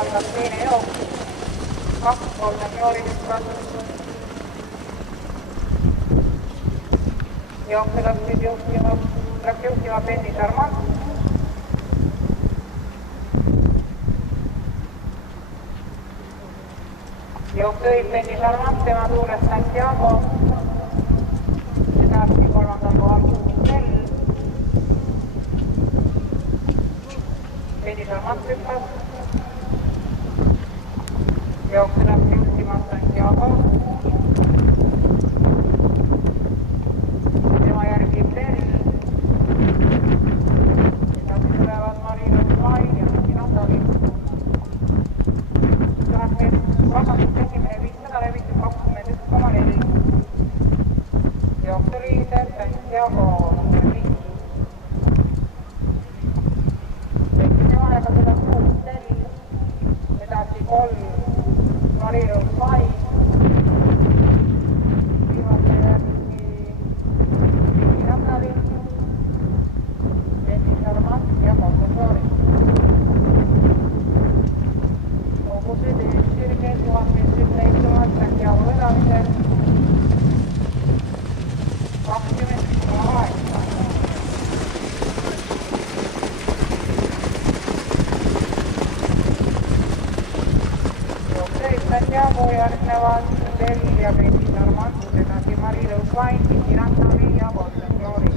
algas teine jook, 2-3 joorilist jookse läks juhtima Penny Charmant. Jookse õib Penny Charmant, tema tuules Santiago. Edasi kolmandal kohal Kuusel. Penny Charmant hüppas. Jookse läks juhtima Santiago. Tema järgib Tell. Edasi tulevad Marino Vai ja Natali. Vastastus esimene 500 levitud 21,4. Jookse liider Santiago number 5. Esimene aega seda 6 Tell. Edasi 3 Marino Vai. Viimase järgi Natali. Penny Charmant ja Montessori. Kogusid sirge 1000 meetrit näitumas Santiago vedamisel 20,8. Jookseid Santiago järgnevad Tell ja Penny Charmant, edasi Marino Vai, Natali ja Montessori.